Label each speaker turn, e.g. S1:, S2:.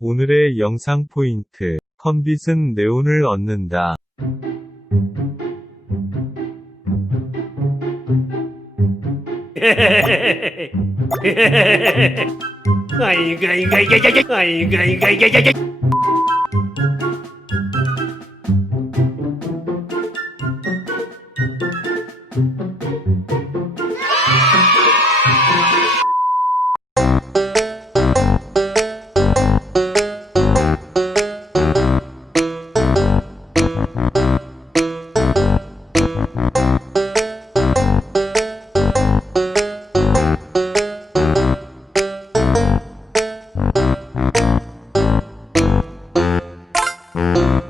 S1: 오늘의 영상 포인트. 컴빗은 네온을 얻는다.
S2: 아이고 아이고 아이고 아이고 아이고 아이고 아이고 아이고 Thank